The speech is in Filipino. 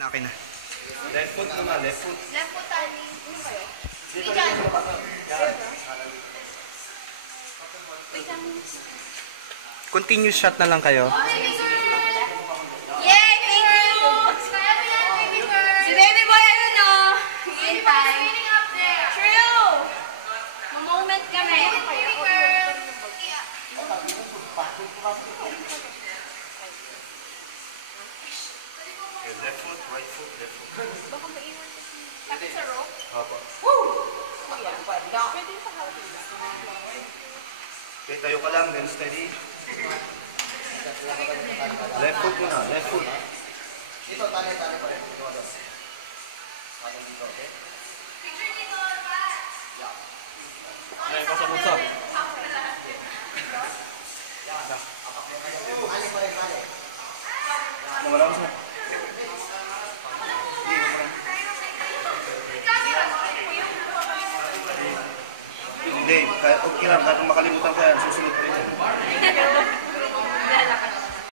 Akin na. Left foot naman, left foot. Left foot tani. Ano kayo? Dito rin sa bata. Yan. Wait lang. Continuous shot na lang kayo. Yay! Thank you! Si baby boy ano no? Hintay. True! Moment kami. Baby girl! Left foot, right foot, left foot. Baka maiwan kasi. Kasi sa rope? Hapa. Woo! Pwede sa hawak. Okay, tayo ka lang, then steady. Left foot muna, left foot. Dito, tali pa rin. Dito, dito. Tali dito, okay? Picture dito, ba? Ay, pasa-pasa. Tali pa rin, tali. Mawala ko siya. Hindi, okay lang, kahit makalimutan ko yan.